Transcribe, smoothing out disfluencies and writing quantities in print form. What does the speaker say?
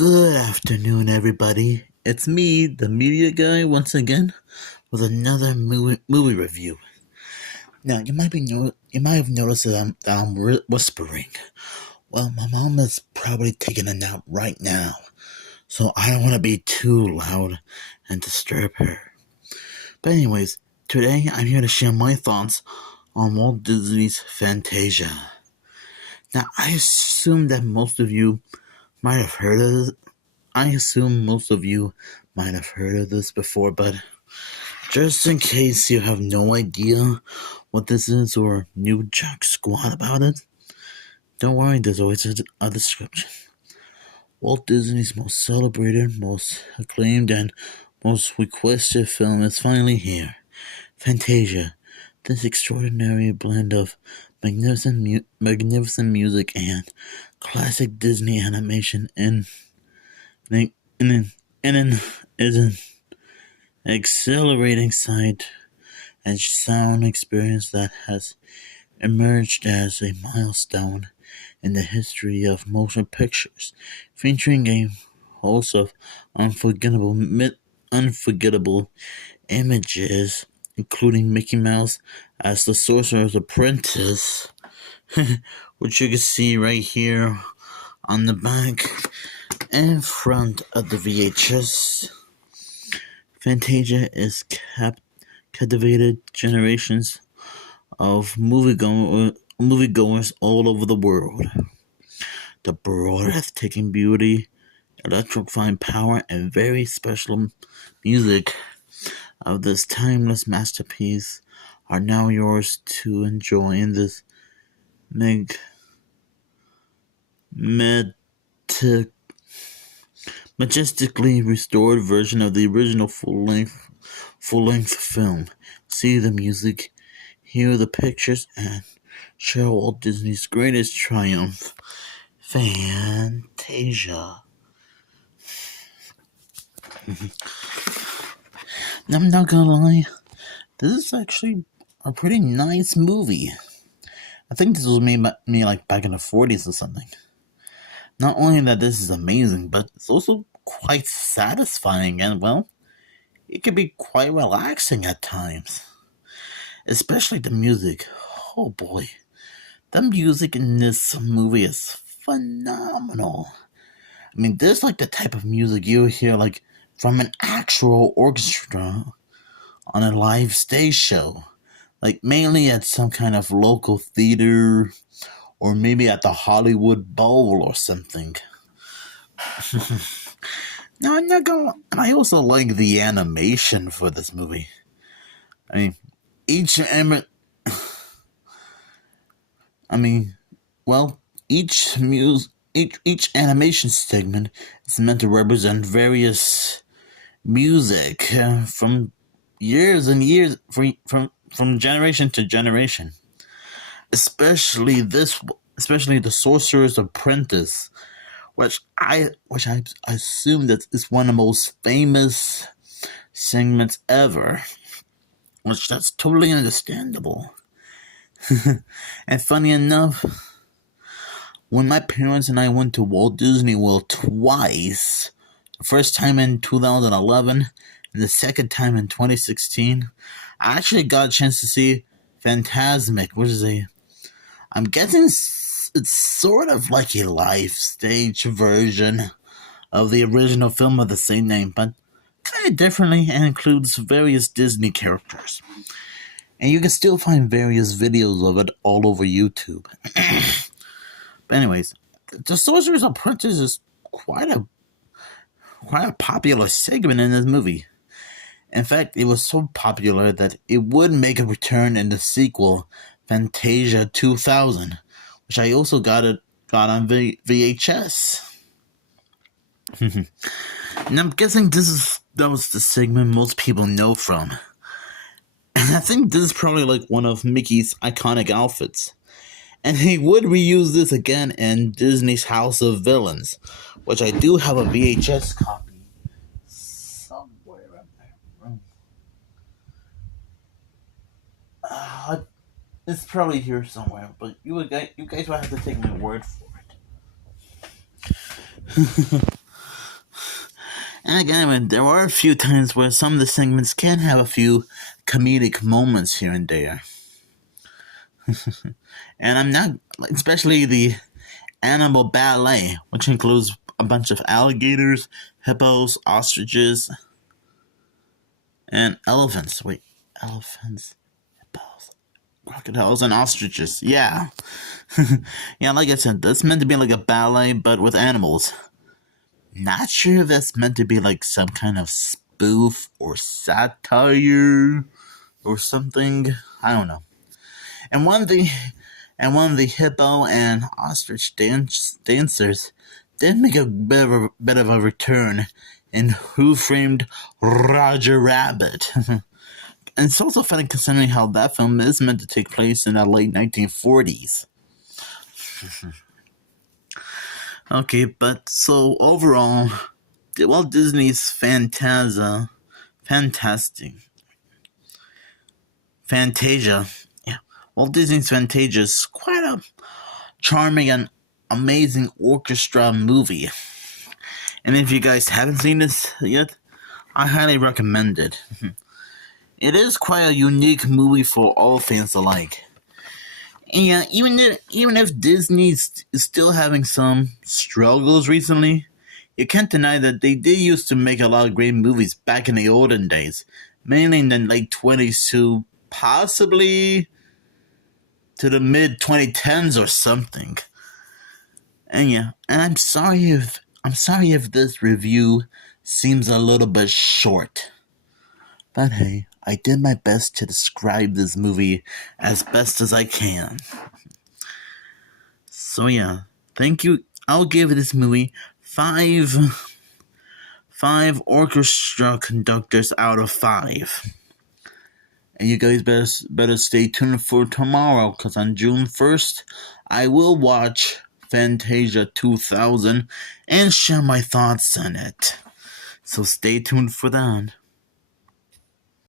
Good afternoon, everybody. It's me, the media guy, once again, with another movie review. Now, you might have noticed that I'm whispering. Well, my mom is probably taking a nap right now, so I don't want to be too loud and disturb her. But anyways, today I'm here to share my thoughts on Walt Disney's Fantasia. Now, I assume that most of you might have heard of this. I assume most of you might have heard of this before, but just in case you have no idea what this is or knew jack squat about it, don't worry, there's always a description. Walt Disney's most celebrated, most acclaimed, and most requested film is finally here. Fantasia, this extraordinary blend of magnificent music and classic Disney animation is an exhilarating sight and sound experience that has emerged as a milestone in the history of motion pictures, featuring a host of unforgettable images, including Mickey Mouse as the Sorcerer's Apprentice, which you can see right here on the back and front of the VHS. Fantasia is captivated generations of moviegoers all over the world. The breathtaking beauty, electrifying power, and very special music of this timeless masterpiece are now yours to enjoy in this majestically restored version of the original full-length film. See the music, hear the pictures, and share Walt Disney's greatest triumph, Fantasia. I'm not gonna lie, this is actually a pretty nice movie. I think this was made like back in the 40s or something. Not only that this is amazing, but it's also quite satisfying and, well, it can be quite relaxing at times. Especially the music. Oh boy. The music in this movie is phenomenal. I mean, this is like the type of music you hear like from an actual orchestra on a live stage show. Like mainly at some kind of local theater or maybe at the Hollywood Bowl or something. Now, I also like the animation for this movie. I mean, each animation segment is meant to represent various music from years and years, from generation to generation. Especially the Sorcerer's Apprentice, which I assume that is one of the most famous segments ever, which that's totally understandable. And funny enough, when my parents and I went to Walt Disney World twice, the first time in 2011 and the second time in 2016, I actually got a chance to see Fantasmic, which is I'm guessing it's sort of like a live stage version of the original film of the same name, but kind of differently, and includes various Disney characters. And you can still find various videos of it all over YouTube. But anyways, the Sorcerer's Apprentice is quite a popular segment in this movie. In fact, it was so popular that it would make a return in the sequel, Fantasia 2000, which I also got on VHS. And I'm guessing that was the segment most people know from. And I think this is probably like one of Mickey's iconic outfits. And he would reuse this again in Disney's House of Villains, which I do have a VHS copy somewhere in my room. It's probably here somewhere, but you guys will have to take my word for it. And again, there are a few times where some of the segments can have a few comedic moments here and there. And I'm not, especially the animal ballet, which includes a bunch of alligators, hippos, ostriches, and elephants. Wait, elephants, hippos, crocodiles, and ostriches. Yeah. Yeah, like I said, that's meant to be like a ballet, but with animals. Not sure if that's meant to be like some kind of spoof or satire or something. I don't know. And one of the hippo and ostrich dancers did make a bit of a return in Who Framed Roger Rabbit. And it's also funny considering how that film is meant to take place in the late 1940s. Okay, but so overall, Walt Disney's Fantasia, yeah, Walt Disney's Fantasia is quite a charming and amazing orchestra movie. And if you guys haven't seen this yet, I highly recommend it. It is quite a unique movie for all fans alike. And yeah, even if Disney is still having some struggles recently, you can't deny that they did used to make a lot of great movies back in the olden days, mainly in the late 20s to possibly to the mid 2010s or something. And yeah, and I'm sorry if this review seems a little bit short. But hey, I did my best to describe this movie as best as I can. So yeah, thank you. I'll give this movie five orchestra conductors out of 5. And you guys better stay tuned for tomorrow, because on June 1st, I will watch Fantasia 2000 and share my thoughts on it. So stay tuned for that.